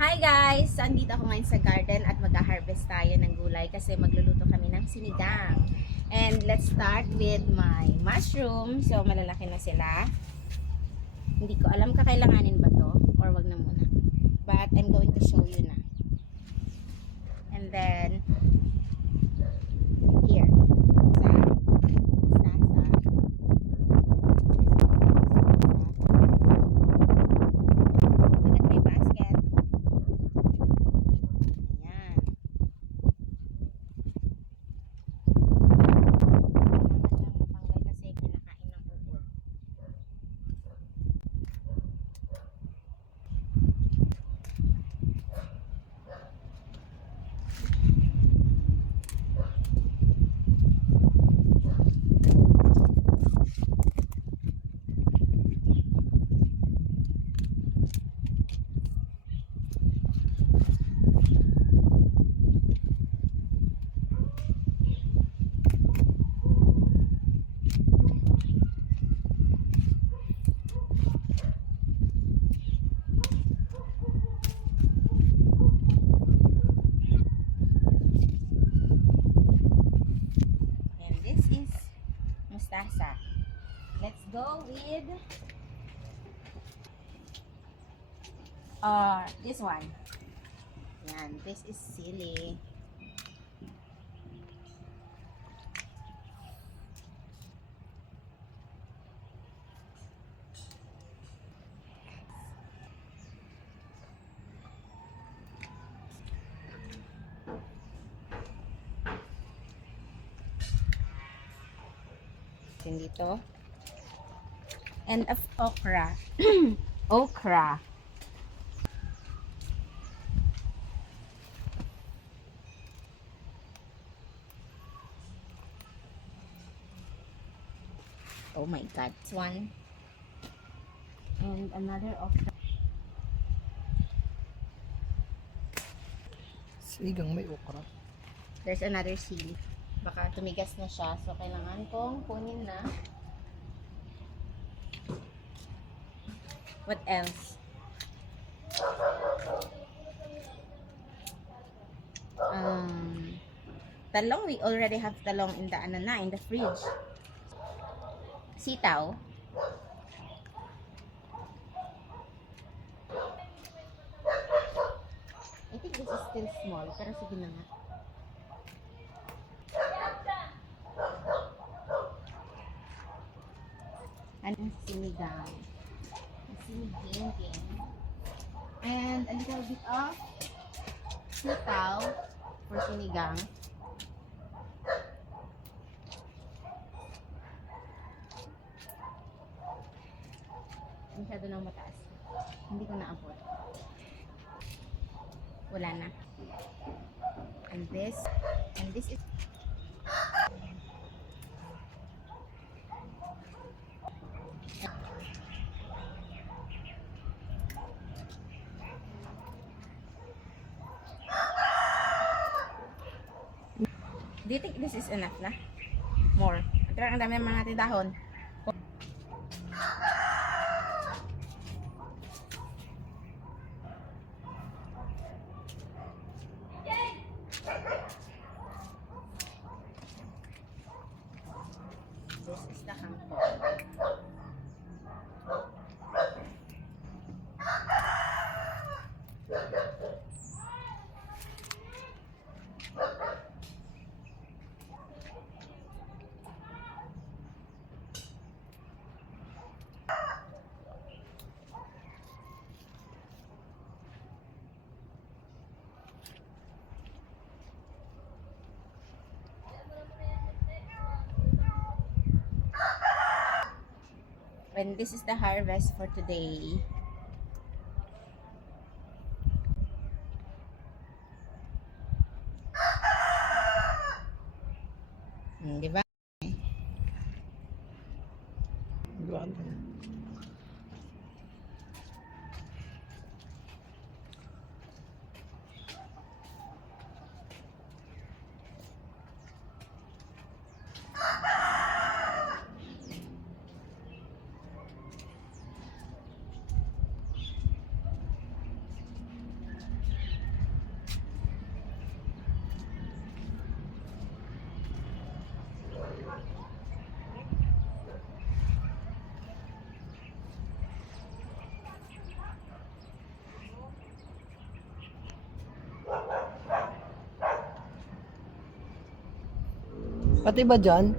Hi guys! So, andito ako ngayon sa garden at mag-harvest tayo ng gulay kasi magluluto kami ng sinigang. And let's start with my mushroom. So, malalaki na sila. Hindi ko alam kakailanganin ba to or wag na muna. But I'm going to show you na. And then, here. Mustasa. Let's go with this one. Yan, this is sili. Dito. And of okra. Okra. Oh my god. This one. And another okra. Sigang may okra. There's another seed. Baka tumigas na siya. So, kailangan kong kunin na. What else? Talong. We already have talong in the, in the fridge. Sitaw. I think this is still small. Pero sige na nga. And sinigang. And a little bit of sitaw for sinigang. Masyado nang mataas. Hindi ko naabot. Wala na. And this is Do you think this is enough na? More. Pero ang dami ng mga tidahon. This is the kangkong. And this is the harvest for today. Diba? Pati ba dyan?